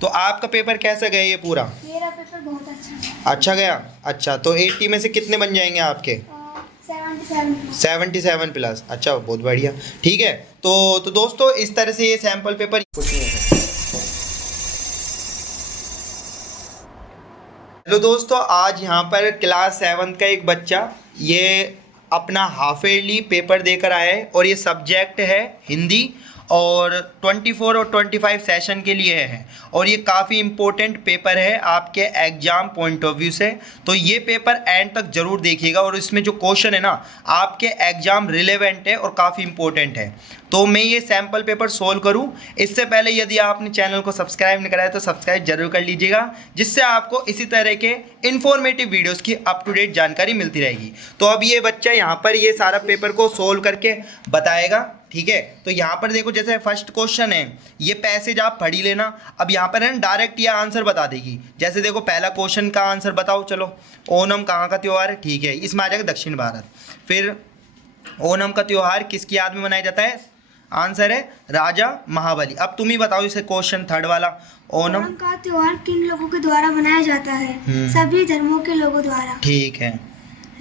तो आपका पेपर कैसा गया ये पूरा? मेरा पेपर बहुत अच्छा अच्छा गया। अच्छा, तो 80 में से कितने बन जाएंगे आपके? 77 प्लस। अच्छा, बहुत बढ़िया। ठीक है, तो दोस्तों इस तरह से ये सैम्पल पेपर कुछ नहीं है। हेलो दोस्तों, आज यहाँ पर क्लास 7 का एक बच्चा ये अपना हाफ ईयरली पेपर देकर आया है और ये सब्जेक्ट है हिंदी और 24 और 25 सेशन के लिए है और ये काफ़ी इम्पोर्टेंट पेपर है आपके एग्ज़ाम पॉइंट ऑफ व्यू से। तो ये पेपर एंड तक ज़रूर देखिएगा और इसमें जो क्वेश्चन है ना आपके एग्ज़ाम रिलेवेंट है और काफ़ी इम्पोर्टेंट है। तो मैं ये सैम्पल पेपर सोल्व करूं इससे पहले यदि आपने चैनल को सब्सक्राइब नहीं कराया तो सब्सक्राइब जरूर कर लीजिएगा, जिससे आपको इसी तरह के इन्फॉर्मेटिव वीडियोस की अप टू डेट जानकारी मिलती रहेगी। तो अब ये बच्चा यहाँ पर ये सारा पेपर को सोल्व करके बताएगा। ठीक है, तो यहाँ पर देखो जैसे फर्स्ट क्वेश्चन है, ये पैसेज आप पढ़ ही लेना। अब यहाँ पर है ना डायरेक्ट ये आंसर बता देगी। जैसे देखो पहला क्वेश्चन का आंसर बताओ। चलो, ओणम कहाँ का त्योहार है? ठीक है, इसमें आ जाएगा दक्षिण भारत। फिर ओणम का त्योहार किसकी याद में मनाया जाता है? आंसर है राजा महाबली। अब तुम ही बताओ इसे क्वेश्चन थर्ड वाला। ओणम का त्योहार किन लोगों के द्वारा मनाया जाता है? सभी धर्मों के लोगों द्वारा। ठीक है।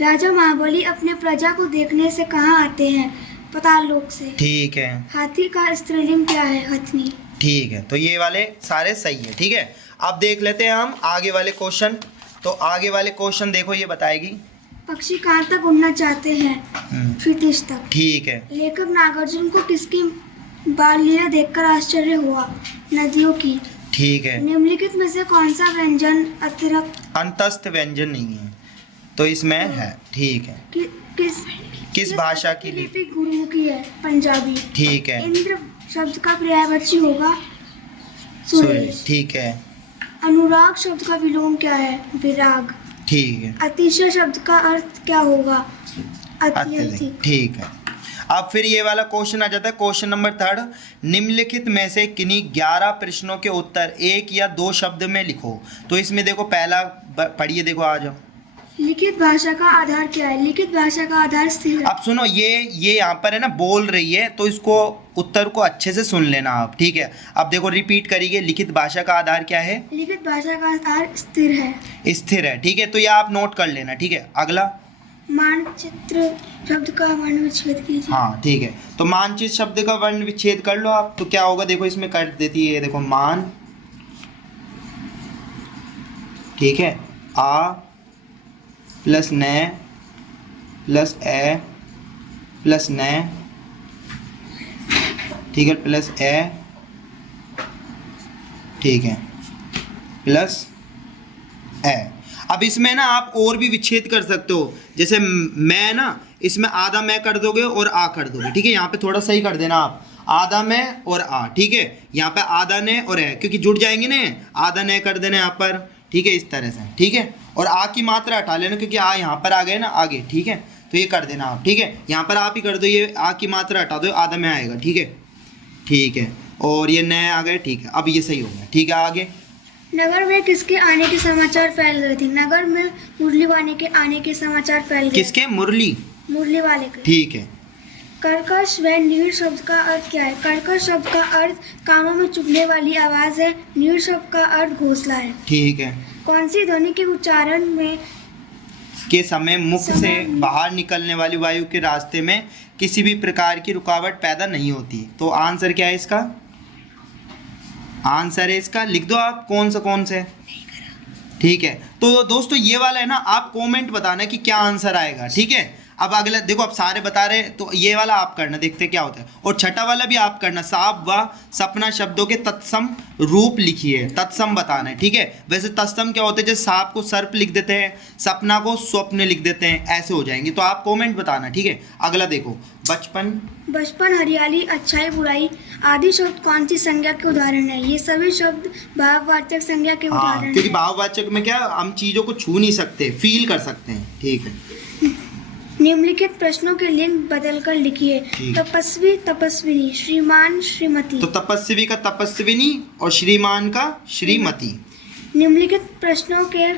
राजा महाबली अपने प्रजा को देखने से कहाँ आते हैं? पाताल लोक से। ठीक है। हाथी का स्त्रीलिंग क्या है? हथनी। ठीक है, तो ये वाले सारे सही है। ठीक है, अब देख लेते हैं हम आगे वाले क्वेश्चन। तो आगे वाले क्वेश्चन देखो, ये बताएगी पक्षी कहाँ तक उड़ना चाहते हैं? क्षितिज तक। ठीक है। लेखक नागार्जुन को किसकी बाल लीला देखकर आश्चर्य हुआ? नदियों की। ठीक है। निम्नलिखित में से कौन सा व्यंजन अतिरिक्त अंतस्थ व्यंजन नहीं है, तो इसमें है। ठीक है। किस भाषा की लिपि? गुरुमुखी है, पंजाबी। ठीक है। इंद्र शब्द का पर्यायवाची होगा सूर्य। ठीक है। अनुराग शब्द का विलोम क्या है? विराग। ठीक है। अतिशय शब्द का अर्थ क्या होगा? अत्यधिक। ठीक है। अब फिर ये वाला क्वेश्चन आ जाता है, क्वेश्चन नंबर 3। निम्नलिखित में से किन्हीं 11 प्रश्नों के उत्तर एक या दो शब्द में लिखो। तो इसमें देखो पहला पढ़िए, देखो आ जाओ। लिखित भाषा का आधार क्या है? लिखित भाषा का आधार स्थिर है। अब सुनो, ये यहाँ पर है ना बोल रही है, तो इसको उत्तर को अच्छे से सुन लेना आप। ठीक है, अब देखो रिपीट करिए। लिखित भाषा का आधार क्या है? लिखित भाषा का आधार स्थिर है। स्थिर है। ठीक है, तो ये आप नोट कर लेना। ठीक है, अगला मानचित्र शब्द का वर्ण विच्छेद कीजिए। हाँ ठीक है, तो मानचित्र शब्द का वर्ण विच्छेद कर लो आप। तो क्या होगा देखो, इसमें कर देती है, देखो मान, ठीक है, आ प्लस न प्लस ए प्लस न, ठीक है, प्लस ए, ठीक है, प्लस ए। अब इसमें ना आप और भी विच्छेद कर सकते हो। जैसे मैं ना, इसमें आधा मैं कर दोगे और आ कर दोगे। ठीक है, यहाँ पे थोड़ा सही कर देना आप, आधा मैं और आ। ठीक है, यहाँ पे आधा ने और है, क्योंकि जुड़ जाएंगे ना, आधा ने कर देना यहाँ पर। ठीक है, इस तरह से। ठीक है, और आ की मात्रा हटा लेना, क्योंकि आ यहाँ पर आ गए ना आगे। ठीक है, तो ये कर देना आप। ठीक है, यहाँ पर आप ही कर दो, ये आ की मात्रा हटा दो, आधा में आएगा। ठीक है, ठीक है, और ये नए आ गए। ठीक है, अब ये सही हो गया। ठीक है, आगे। नगर में किसके आने के समाचार फैल गए थे? नगर में मुरली वाले के आने के समाचार फैल गए। किसके? मुरली वाले के। ठीक है। कर्कश व नीड़ शब्द का अर्थ क्या है? कर्कश शब्द का अर्थ कानों में चुभने वाली आवाज है। नीड़ शब्द का अर्थ घोंसला है। ठीक है। कौन सी ध्वनि के उच्चारण में के समय मुख से बाहर निकलने वाली वायु के रास्ते में किसी भी प्रकार की रुकावट पैदा नहीं होती? तो आंसर क्या है इसका? आंसर है इसका, लिख दो आप, कौन से। ठीक है, तो दोस्तों ये वाला है ना, आप कमेंट बताना कि क्या आंसर आएगा। ठीक है, अब अगला देखो, अब सारे बता रहे, तो ये वाला आप करना, देखते क्या होता है। और छठा वाला भी आप करना, साप व सपना शब्दों के तत्सम रूप लिखिए, तत्सम बताना है। ठीक है, वैसे तत्सम क्या होते हैं, जैसे सांप को सर्प लिख देते हैं, सपना को स्वप्न लिख देते हैं, ऐसे हो जाएंगे। तो आप कमेंट बताना। ठीक है, अगला देखो, बचपन, हरियाली, अच्छाई, बुराई आदि शब्द कौन सी संज्ञा के उदाहरण है? ये सभी शब्द भाववाचक संज्ञा के उदाहरण हैं। क्योंकि भाववाचक में क्या, हम चीजों को छू नहीं सकते, फील कर सकते हैं। ठीक है। निम्नलिखित प्रश्नों के लिंग बदलकर लिखिए। तपस्वी, तपस्विनी, श्रीमान, श्रीमती। तो तपस्वी का तपस्विनी और श्रीमान का श्रीमती। निम्नलिखित प्रश्नों के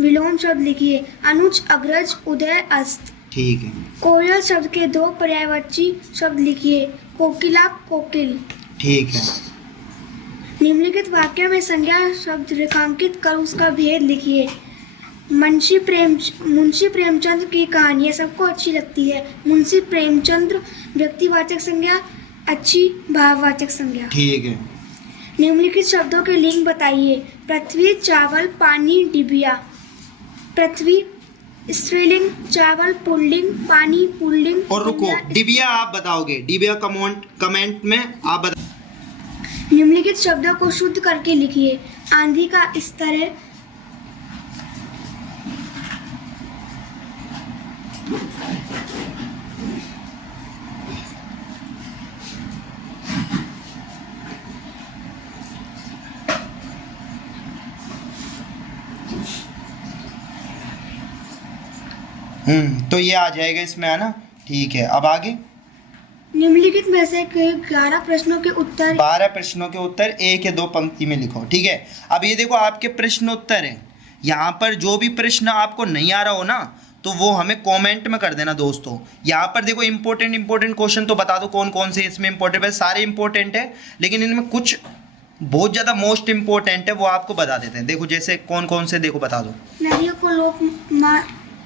विलोम शब्द लिखिए। अनुज, अग्रज, उदय, अस्त। ठीक है। कोयल शब्द के दो पर्यायवाची शब्द लिखिए। कोकिला, कोकिल। ठीक है। निम्नलिखित वाक्य में संज्ञा शब्द रेखांकित कर उसका भेद लिखिए। मुंशी प्रेमचंद की कहानियाँ सबको अच्छी लगती है। मुंशी प्रेमचंद व्यक्तिवाचक संज्ञा, अच्छी भाववाचक संज्ञा। ठीक है। निम्नलिखित शब्दों के लिंग बताइए। पृथ्वी, चावल, पानी, डिबिया। पृथ्वी स्त्रीलिंग, चावल पुल्लिंग, पानी पुल्लिंग। और रुको, डिबिया आप बताओगे, डिबिया कमेंट में आप बता। निम्नलिखित शब्दों को शुद्ध करके लिखिए। आंधी का स्तर है। तो ये आ जाएगा इसमें, है ना। ठीक है, अब आगे। निम्नलिखित में से 11 प्रश्नों के उत्तर 12 प्रश्नों के उत्तर एक या दो पंक्ति में लिखो। ठीक है, अब ये देखो आपके प्रश्न उत्तर हैं। यहाँ पर जो भी प्रश्न आपको नहीं आ रहा हो ना, तो वो हमें कमेंट में कर देना दोस्तों। यहाँ पर देखो इंपॉर्टेंट क्वेश्चन तो बता दो कौन कौन से इसमें इंपॉर्टेंट है। सारे इंपॉर्टेंट है, लेकिन इनमें कुछ बहुत ज़्यादा मोस्ट इंपॉर्टेंट है, वो आपको बता देते हैं। देखो जैसे कौन कौन से, देखो बता दो। नदियों को लोक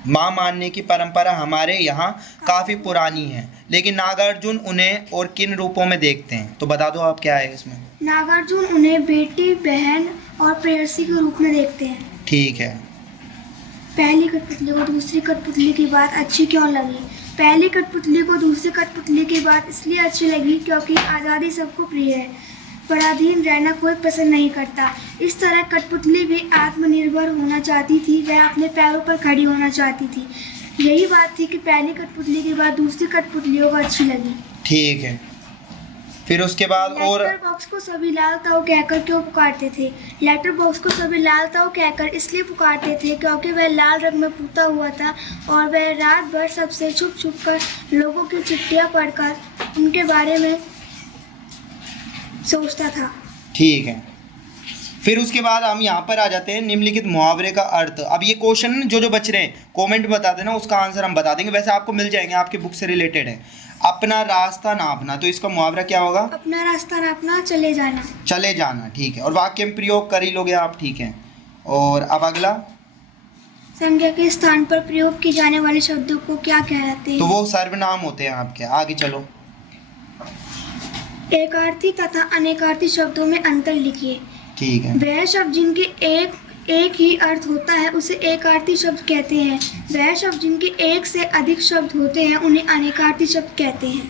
माँ मानने की परंपरा हमारे यहाँ काफ़ी पुरानी है, लेकिन नागार्जुन उन्हें और किन रूपों में देखते हैं, तो बता दो आप क्या है इसमें। नागार्जुन उन्हें बेटी, बहन और प्रेयसी के रूप में देखते हैं। ठीक है। पहली कठपुतली को दूसरी कठपुतली की बात अच्छी क्यों लगी? पहली कठपुतली को दूसरी कठपुतली की बात इसलिए अच्छी लगी क्योंकि आज़ादी सबको प्रिय है, पराधीन रहना कोई पसंद नहीं करता। इस तरह कठपुतली भी आत्मनिर्भर होना चाहती थी, वह अपने पैरों पर खड़ी होना चाहती थी। यही बात थी कि पहली कठपुतली की बात दूसरी कठपुतलियों को अच्छी लगी। ठीक है, फिर उसके बाद और लेटर बॉक्स को सभी लाल ताऊ कहकर क्यों पुकारते थे? लेटर बॉक्स को सभी लाल ताऊ कहकर इसलिए पुकारते थे क्योंकि वह लाल रंग में पुता हुआ था और वह रात भर सबसे छुप छुप कर लोगों की चिट्ठियाँ पढ़कर उनके बारे में सोचता था। ठीक है, फिर उसके बाद हम यहाँ पर आ जाते हैं निम्नलिखित मुहावरे का अर्थ। अब ये क्वेश्चन जो बच रहे हैं कमेंट बता देना, उसका आंसर हम बता देंगे। वैसे आपको मिल जाएंगे, आपके बुक से रिलेटेड है। अपना रास्ता नापना, तो इसका मुहावरा क्या होगा? अपना रास्ता नापना, चले जाना। चले जाना, ठीक है। और वाक्य में प्रयोग कर ही लोगे आप, ठीक है। और अब अगला, संज्ञा के स्थान पर प्रयोग किए जाने वाले शब्दों को क्या कहते हैं? तो वो सर्वनाम होते हैं आपके। आगे चलो। एकार्थी तथा अनेकार्थी शब्दों में अंतर लिखिए। ठीक है। वह शब्द जिनके एक ही अर्थ होता है उसे एकार्थी शब्द कहते हैं। वह शब्द जिनके एक से अधिक शब्द होते हैं उन्हें अनेकार्थी शब्द कहते हैं।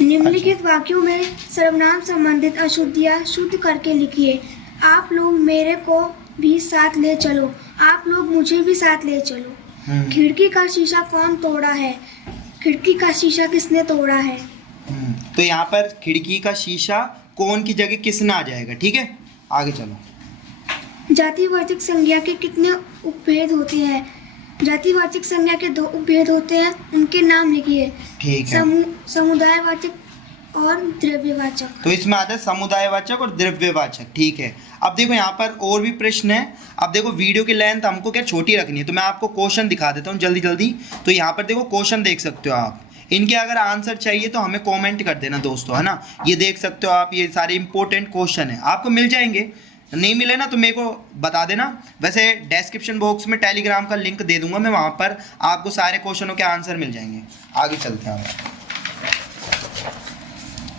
निम्नलिखित वाक्यों में सर्वनाम संबंधित अशुद्धियाँ शुद्ध करके लिखिए। आप लोग मेरे को भी साथ ले चलो, आप लोग मुझे भी साथ ले चलो। खिड़की का शीशा कौन तोड़ा है? खिड़की का शीशा किसने तोड़ा है? तो यहाँ पर खिड़की का शीशा कौन की जगह किसने आ जाएगा। ठीक है, आगे चलो। जातिवाचक संज्ञा के कितने उपभेद होते हैं? जातिवाचक संज्ञा के 2 उपभेद होते हैं, उनके नाम लिखिए। ठीक है। समुदायवाचक और द्रव्यवाचक। तो इसमें आता है समुदायवाचक और द्रव्यवाचक। ठीक है, अब देखो यहाँ पर और भी प्रश्न है। अब देखो वीडियो की लेंथ हमको क्या छोटी रखनी है, तो मैं आपको क्वेश्चन दिखा देता हूँ जल्दी जल्दी। तो यहाँ पर देखो क्वेश्चन देख सकते हो आप। इनके अगर आंसर चाहिए तो हमें कमेंट कर देना दोस्तों, है ना। ये देख सकते हो आप, ये सारे इंपॉर्टेंट क्वेश्चन है, आपको मिल जाएंगे। नहीं मिले ना तो मेरे को बता देना। वैसे डिस्क्रिप्शन बॉक्स में टेलीग्राम का लिंक दे दूंगा मैं, वहाँ पर आपको सारे क्वेश्चनों के आंसर मिल जाएंगे। आगे चलते हैं हम।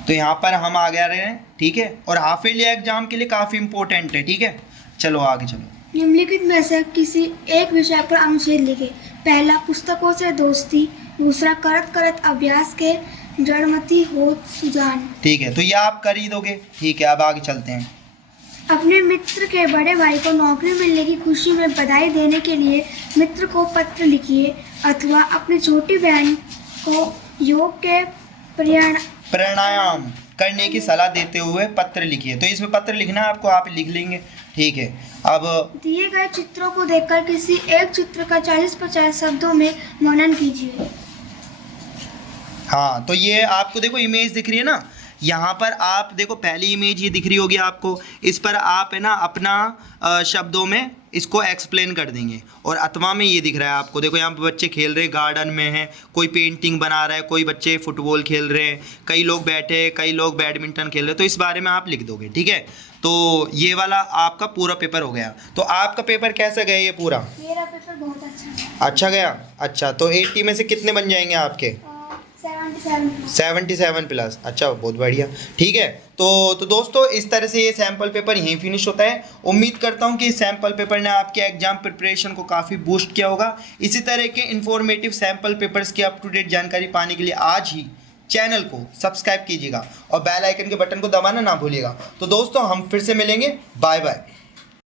तो यहाँ पर हम आ गए रहे हैं, ठीक है। और हाफ ईयरली एग्जाम के लिए काफ़ी इंपॉर्टेंट है, ठीक है। चलो आगे चलो। निम्नलिखित में से किसी एक विषय पर अनुच्छेद लिखे। पहला, पुस्तकों से दोस्ती। दूसरा, करत करत अभ्यास के जड़मती होत सुजान। ठीक है, तो ये आप कर ही दोगे। ठीक है, अब आगे चलते हैं। अपने मित्र के बड़े भाई को नौकरी मिलने की खुशी में बधाई देने के लिए मित्र को पत्र लिखिए, अथवा अपनी छोटी बहन को योग के प्राणायाम करने की सलाह देते हुए पत्र लिखिए। तो इसमें पत्र लिखना है आपको, आप लिख लेंगे। ठीक है, अब दिए गए चित्रों को देखकर किसी एक चित्र का 40-50 शब्दों में वर्णन कीजिए। हाँ, तो ये आपको देखो इमेज दिख रही है ना, यहाँ पर आप देखो पहली इमेज ये दिख रही होगी आपको, इस पर आप है ना अपना शब्दों में इसको एक्सप्लेन कर देंगे। और अथवा में ये दिख रहा है आपको, देखो यहाँ पे बच्चे खेल रहे हैं, गार्डन में हैं, कोई पेंटिंग बना रहा है, कोई बच्चे फुटबॉल खेल रहे हैं, कई लोग बैठे हैं, कई लोग बैडमिंटन खेल रहे हैं। तो इस बारे में आप लिख दोगे, ठीक है। तो ये वाला आपका पूरा पेपर हो गया। तो आपका पेपर कैसा गया ये पूरा? मेरा पेपर बहुत अच्छा गया। अच्छा, तो 80 में से कितने बन जाएंगे आपके? 77 प्लस। अच्छा, बहुत बढ़िया, ठीक है। तो दोस्तों इस तरह से ये सैम्पल पेपर यहीं फिनिश होता है। उम्मीद करता हूँ कि इस सैम्पल पेपर ने आपके एग्जाम प्रिपरेशन को काफ़ी बूस्ट किया होगा। इसी तरह के इन्फॉर्मेटिव सैम्पल पेपर्स की अप टू डेट जानकारी पाने के लिए आज ही चैनल को सब्सक्राइब कीजिएगा और बेल आइकन के बटन को दबाना ना भूलिएगा। तो दोस्तों हम फिर से मिलेंगे, बाय बाय।